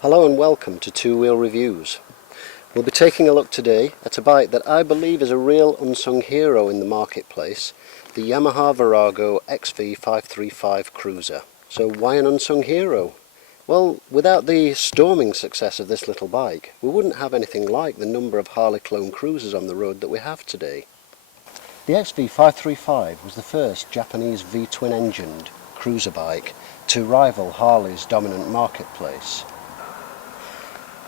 Hello and welcome to Two Wheel Reviews. We'll be taking a look today at a bike that I believe is a real unsung hero in the marketplace, the Yamaha Virago XV535 Cruiser. So why an unsung hero? Well, without the storming success of this little bike, we wouldn't have anything like the number of Harley clone cruisers on the road that we have today. The XV535 was the first Japanese V-twin engined cruiser bike to rival Harley's dominant marketplace.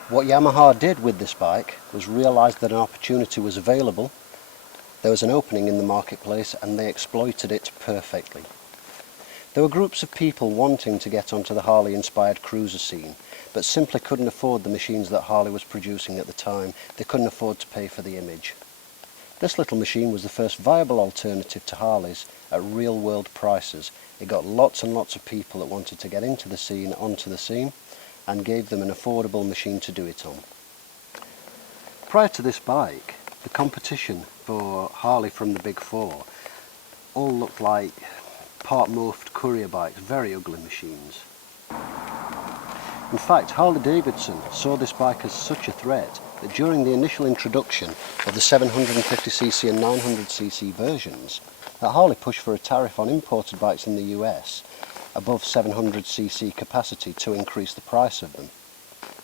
What Yamaha did with this bike was realise that an opportunity was available, there was an opening in the marketplace, and they exploited it perfectly. There were groups of people wanting to get onto the Harley-inspired cruiser scene, but simply couldn't afford the machines that Harley was producing at the time. They couldn't afford to pay for the image. This little machine was the first viable alternative to Harleys at real-world prices. It got lots and lots of people that wanted to get into the scene, onto the scene, and gave them an affordable machine to do it on. Prior to this bike, the competition for Harley from the Big Four all looked like part-morphed courier bikes, very ugly machines. In fact, Harley-Davidson saw this bike as such a threat that during the initial introduction of the 750cc and 900cc versions, that Harley pushed for a tariff on imported bikes in the US above 700cc capacity to increase the price of them.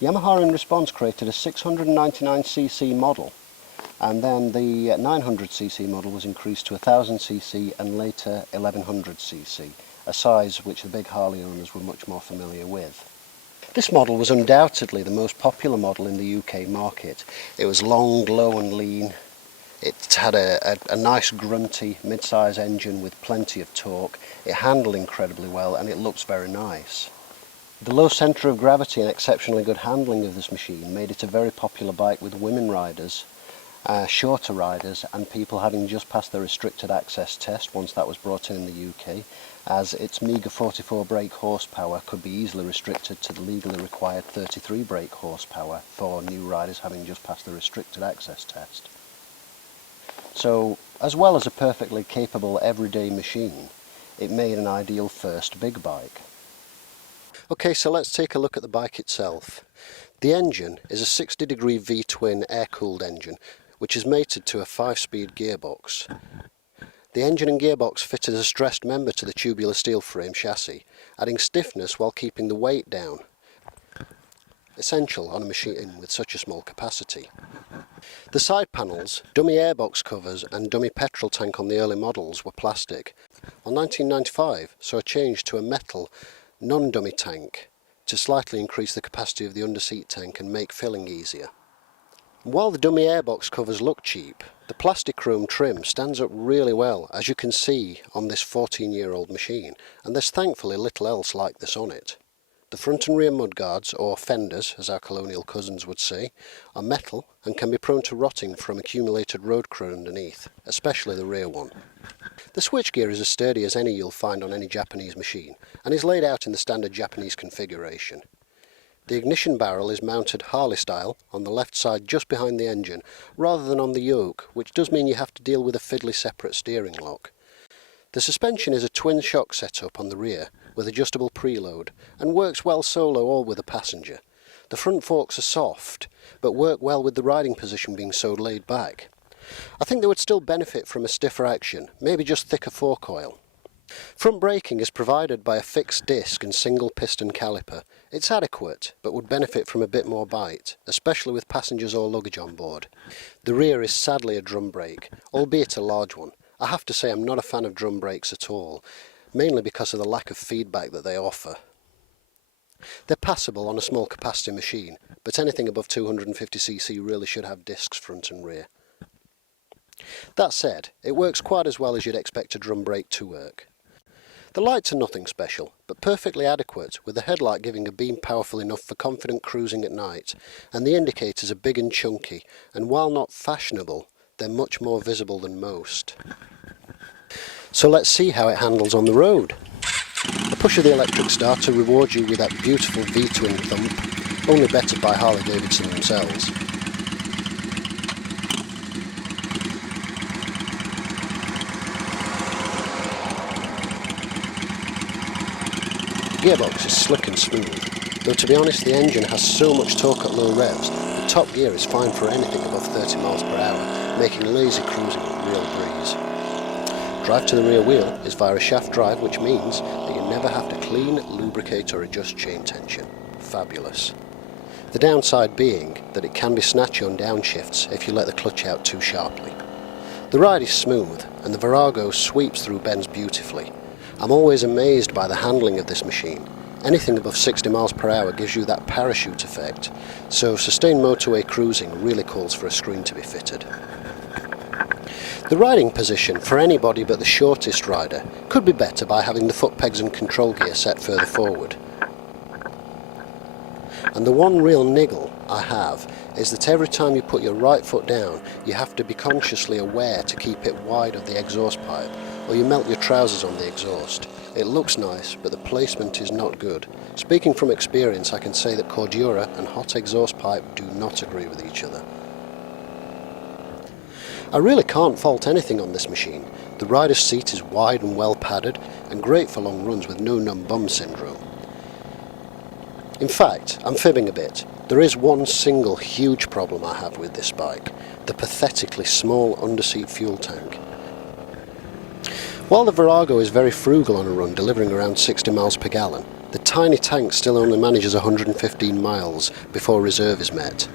Yamaha in response created a 699cc model, and then the 900cc model was increased to 1000cc and later 1100cc, a size which the big Harley owners were much more familiar with. This model was undoubtedly the most popular model in the UK market. It was long, low and lean. It had a nice grunty mid-size engine with plenty of torque. It handled incredibly well and it looks very nice. The low centre of gravity and exceptionally good handling of this machine made it a very popular bike with women riders, shorter riders, and people having just passed the restricted access test once that was brought in the UK, as its meagre 44 brake horsepower could be easily restricted to the legally required 33 brake horsepower for new riders having just passed the restricted access test. So, as well as a perfectly capable everyday machine, it made an ideal first big bike. Okay, so let's take a look at the bike itself. The engine is a 60-degree V-twin air-cooled engine, which is mated to a 5-speed gearbox. The engine and gearbox fit as a stressed member to the tubular steel frame chassis, adding stiffness while keeping the weight down, essential on a machine with such a small capacity. The side panels, dummy airbox covers and dummy petrol tank on the early models were plastic, while 1995 saw a change to a metal non-dummy tank to slightly increase the capacity of the underseat tank and make filling easier. While the dummy airbox covers look cheap, the plastic chrome trim stands up really well, as you can see on this 14-year-old machine, and there's thankfully little else like this on it. The front and rear mudguards, or fenders as our colonial cousins would say, are metal and can be prone to rotting from accumulated road crud underneath, especially the rear one. The switchgear is as sturdy as any you'll find on any Japanese machine, and is laid out in the standard Japanese configuration. The ignition barrel is mounted Harley style on the left side just behind the engine, rather than on the yoke, which does mean you have to deal with a fiddly separate steering lock. The suspension is a twin shock setup on the rear with adjustable preload and works well solo or with a passenger. The front forks are soft but work well with the riding position being so laid back. I think they would still benefit from a stiffer action, maybe just thicker forecoil. Front braking is provided by a fixed disc and single piston caliper. It's adequate but would benefit from a bit more bite, especially with passengers or luggage on board. The rear is sadly a drum brake, albeit a large one. I have to say I'm not a fan of drum brakes at all, mainly because of the lack of feedback that they offer. They're passable on a small capacity machine, but anything above 250cc really should have discs front and rear. That said, it works quite as well as you'd expect a drum brake to work. The lights are nothing special, but perfectly adequate, with the headlight giving a beam powerful enough for confident cruising at night, and the indicators are big and chunky, and while not fashionable, they're much more visible than most. So let's see how it handles on the road. A push of the electric start to reward you with that beautiful V-twin thump, only bettered by Harley-Davidson themselves. The gearbox is slick and smooth. though to be honest the engine has so much torque at low revs, the top gear is fine for anything above 30 miles per hour, making lazy cruising a real breeze. Drive to the rear wheel is via a shaft drive, which means that you never have to clean, lubricate or adjust chain tension. Fabulous. The downside being that it can be snatchy on downshifts if you let the clutch out too sharply. The ride is smooth and the Virago sweeps through bends beautifully. I'm always amazed by the handling of this machine. Anything above 60 miles per hour gives you that parachute effect, so sustained motorway cruising really calls for a screen to be fitted. The riding position for anybody but the shortest rider could be better by having the foot pegs and control gear set further forward. And the one real niggle I have is that every time you put your right foot down you have to be consciously aware to keep it wide of the exhaust pipe or you melt your trousers on the exhaust. It looks nice but the placement is not good. Speaking from experience I can say that Cordura and hot exhaust pipe do not agree with each other. I really can't fault anything on this machine. The rider's seat is wide and well padded and great for long runs with no numb bum syndrome. In fact, I'm fibbing a bit. There is one single huge problem I have with this bike, the pathetically small under-seat fuel tank. While the Virago is very frugal on a run, delivering around 60 miles per gallon, the tiny tank still only manages 115 miles before reserve is met.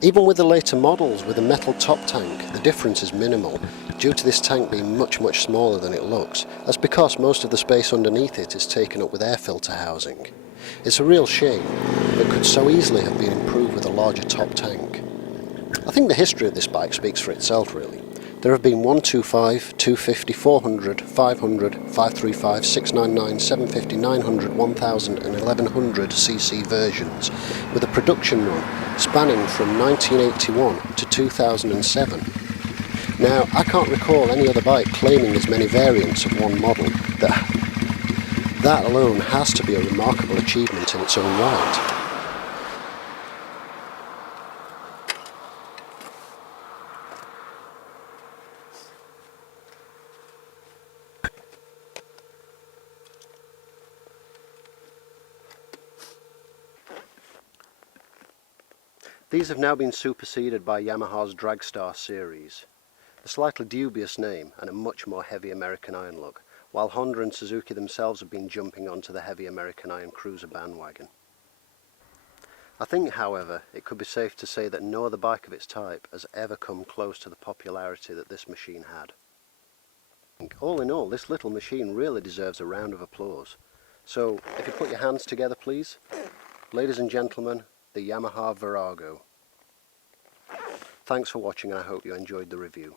Even with the later models with a metal top tank, the difference is minimal, due to this tank being much smaller than it looks. That's because most of the space underneath it is taken up with air filter housing. It's a real shame, but could so easily have been improved with a larger top tank. I think the history of this bike speaks for itself really. There have been 125, 250, 400, 500, 535, 699, 750, 900, 1000 and 1100 cc versions, with a production run spanning from 1981 to 2007. Now, I can't recall any other bike claiming as many variants of one model. That alone has to be a remarkable achievement in its own right. These have now been superseded by Yamaha's Dragstar series, a slightly dubious name and a much more heavy American iron look, while Honda and Suzuki themselves have been jumping onto the heavy American iron cruiser bandwagon. I think, however, it could be safe to say that no other bike of its type has ever come close to the popularity that this machine had. All in all, this little machine really deserves a round of applause. So, if you put your hands together please, ladies and gentlemen, the Yamaha Virago. Thanks for watching and I hope you enjoyed the review.